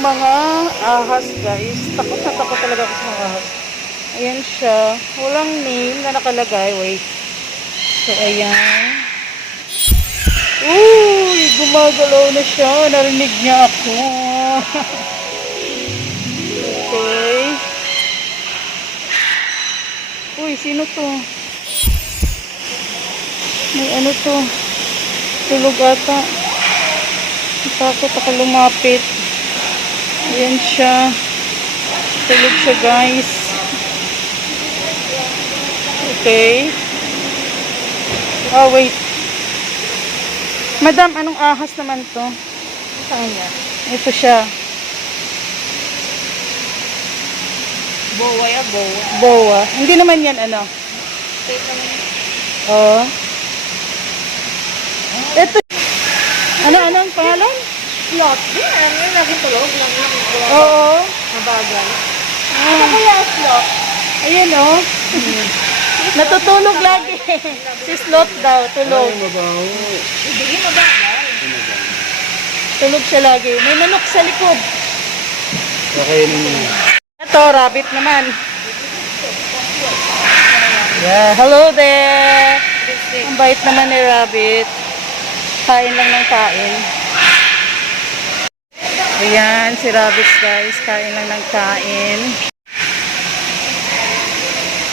mga ahas, guys. Takot na takot talaga ako sa mga ahas. Ayan siya. Walang name na nakalagay. Wait. So, ayan. Uy! Gumagalaw na siya. Narinig niya ako. Okay. Uy, sino to? May ano to? Tulog ata. Takot ako lumapit. Ayan siya. Tulog siya, guys. Okay. Oh, wait. Madam, anong ahas naman to? Saan niya? Ito siya. Bowa ya, bowa. Boa. Hindi naman yan, ano? Take naman. Oh. Ito. Anong pangalan? Slot. Di, alam mo, lagi tulog lang yan. Oo. Mabagal. Ano Ah. kaya slot? Ayan, oh. Natutulog lagi. Si Slot daw, tulog. Hindi, mabagal. Tulog siya lagi. May manok sa likod. Okay naman. Ito, rabbit naman. Yeah, hello there. Ang bait naman ni rabbit. Kain lang ng kain. Ayan, si rabbit, guys. Kain lang ng kain.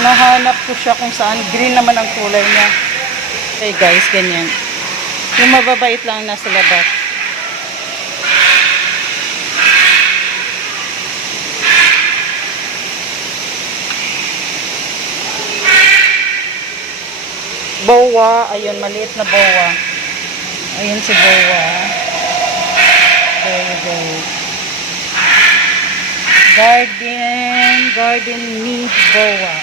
Nahanap ko siya kung saan. Green naman ang kulay niya. Okay, guys, ganyan. Yung mababait lang nasa labas. Bowa, ayun, maliit na bowa. Ayun si bowa. There you go. Garden need bowa.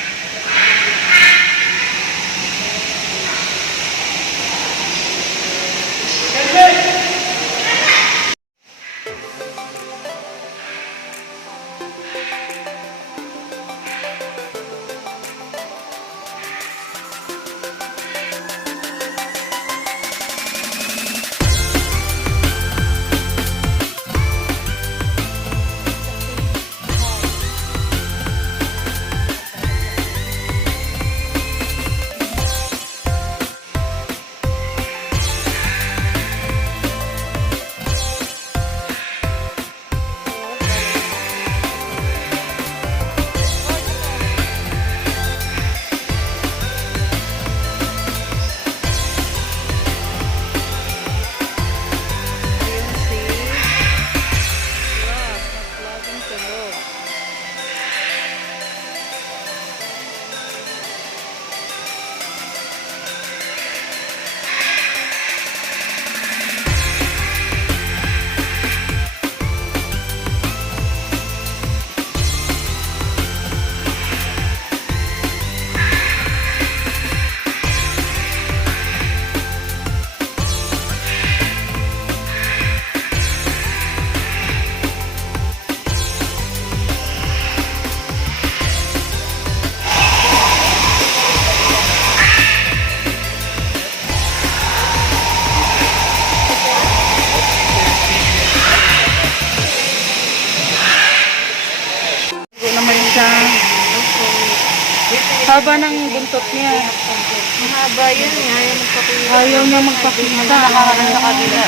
Naman siya. Haba ng buntot niya. Mahaba yun niya. Ayaw magpapilita. Ayaw niya magpakita. Nakakaroon sa kabila.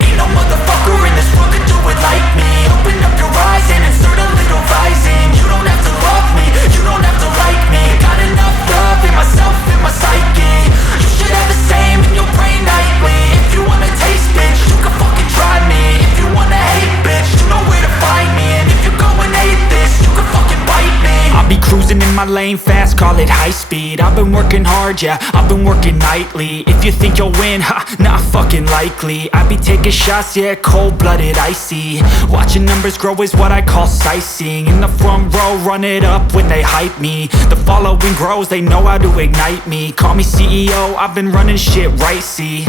Ain't no motherfucker in this world could do it like me. Open up your eyes and insert a little rising. You don't have to love me, you don't have to like me. Got enough love in myself, in my psyche. You should have the same in your brain nightly. If you wanna taste, bitch, you can fucking try me. If you wanna hate, bitch, you know where to find me. And if you go and hate this, you can fucking bite me. I'll be cruising in my lane fast, call it high speed. I've been working hard, yeah, I've been working nightly. If you think you'll win, ha, not fucking likely. I be taking shots, yeah, cold-blooded, icy. Watching numbers grow is what I call sightseeing. In the front row, run it up when they hype me. The following grows, they know how to ignite me. Call me CEO, I've been running shit right, see.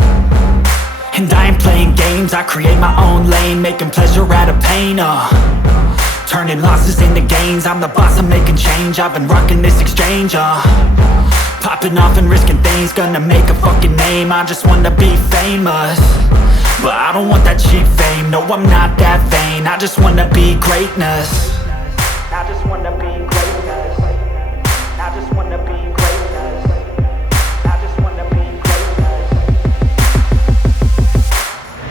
And I ain't playing games, I create my own lane, making pleasure out of pain, turning losses into gains. I'm the boss, I'm making change. I've been rocking this exchange, popping off and risking things, gonna make a fucking name. I just wanna be famous, but I don't want that cheap fame. No, I'm not that vain. I just wanna be greatness. I just wanna be greatness. I just wanna be greatness. I just wanna be greatness.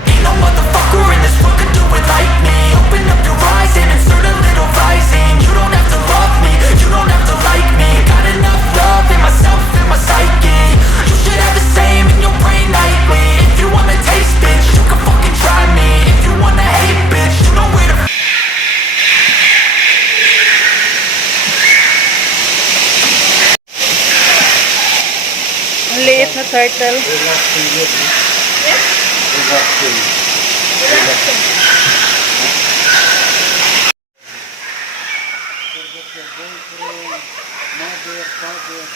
Ain't no motherfucker in this world could do it like me. Open up your eyes and insert a little rising. You don't have to love me, you don't have to like me. Got enough love in myself, in my psyche. You should have the same in your brain nightly. If you wanna taste, bitch, you can fucking try me. If you wanna hate, bitch, you know where to Ang liit na turtle. Relaxing yun. Relaxing. Relaxing. Forget your boyfriend, mother, father,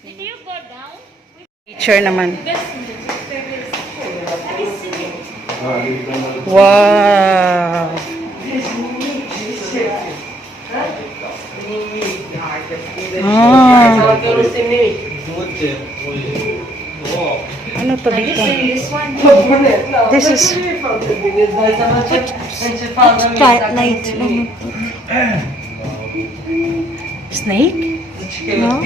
Did you go down? Picture naman. Best. Wow. Ah, ano to dito? This is night. Snake? No?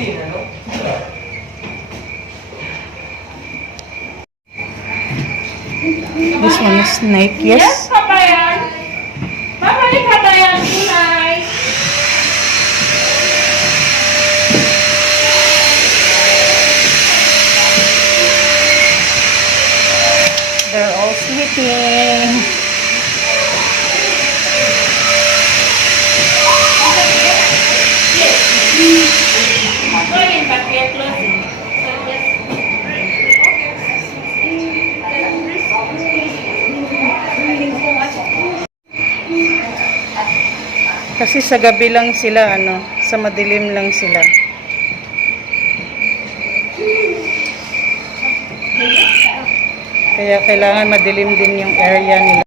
This one is snake, yes? Papayan. Papayan tonight. They're all sleeping. Going, but we are closing. So just. Kasi sa gabi lang sila, sa madilim lang sila. Kaya kailangan madilim din yung area nila.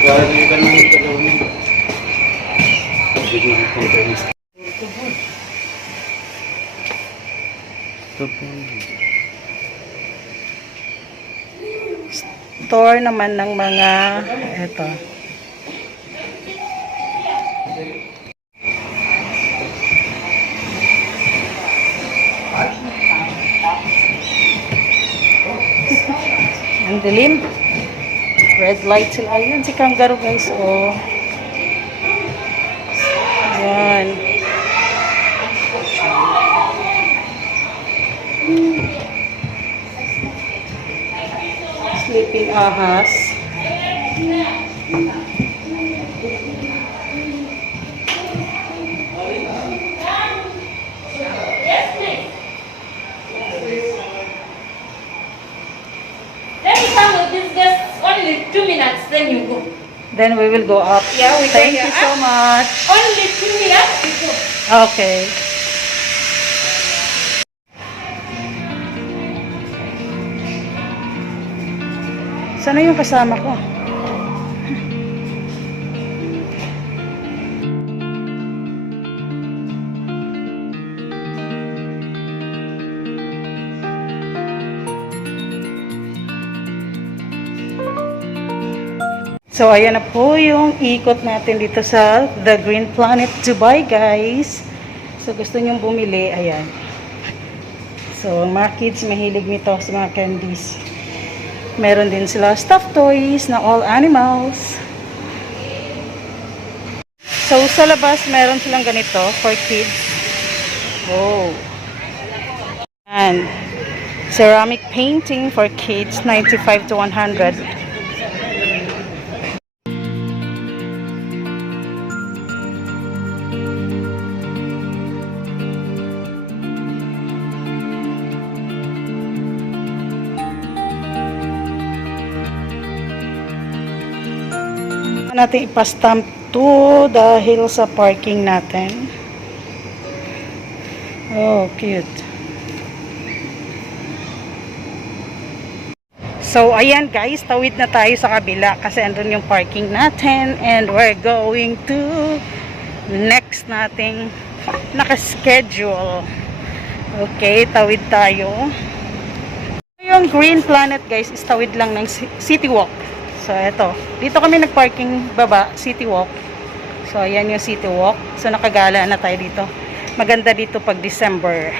Gagi ka nang kalawin. Sige na conference. Store naman ng mga eto. Ang dilim. Red light sila. Ayun si kangaroo guys. Oh. Yan. Sleeping ahas. Let me come with this guest only 2 minutes, then you go. Then we will go up. Yeah, we go Thank there. you so much. Only 2 years before. Okay. Sana yung kasama ko? So, ayan na po yung ikot natin dito sa The Green Planet Dubai, guys. So, gusto nyong bumili, ayan. So, ang mga kids, mahilig nito sa mga candies. Meron din sila stuffed toys na all animals. So, sa labas, meron silang ganito for kids. Oh. And ceramic painting for kids, 95 to 100. Natin ipastamp to dahil sa parking natin. Oh, cute. So, ayan guys, tawid na tayo sa kabila kasi andun yung parking natin and we're going to next nating nakaschedule. Okay, tawid tayo. Yung Green Planet guys, is tawid lang ng City Walk. So, eto. Dito kami nag-parking baba, City Walk. So, ayan yung City Walk. So, nakagala na tayo dito. Maganda dito pag December.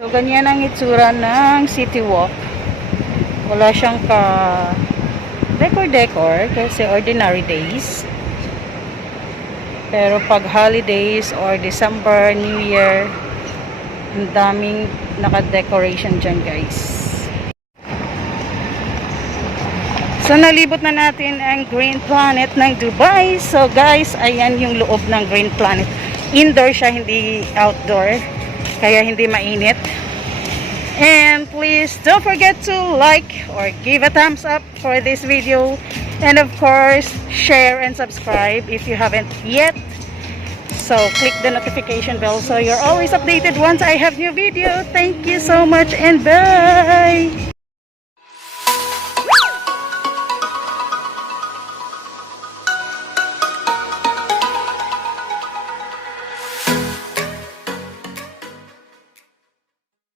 So, ganyan ang itsura ng City Walk. Wala siyang decor kasi ordinary days. Pero pag holidays or December, New Year, ang daming naka-decoration dyan, guys. So, nalibot na natin ang Green Planet ng Dubai. So, guys, ayan yung loob ng Green Planet. Indoor siya, hindi outdoor. Kaya hindi mainit. And please don't forget to like or give a thumbs up for this video. And of course, share and subscribe if you haven't yet. So, click the notification bell so you're always updated once I have new video. Thank you so much and bye!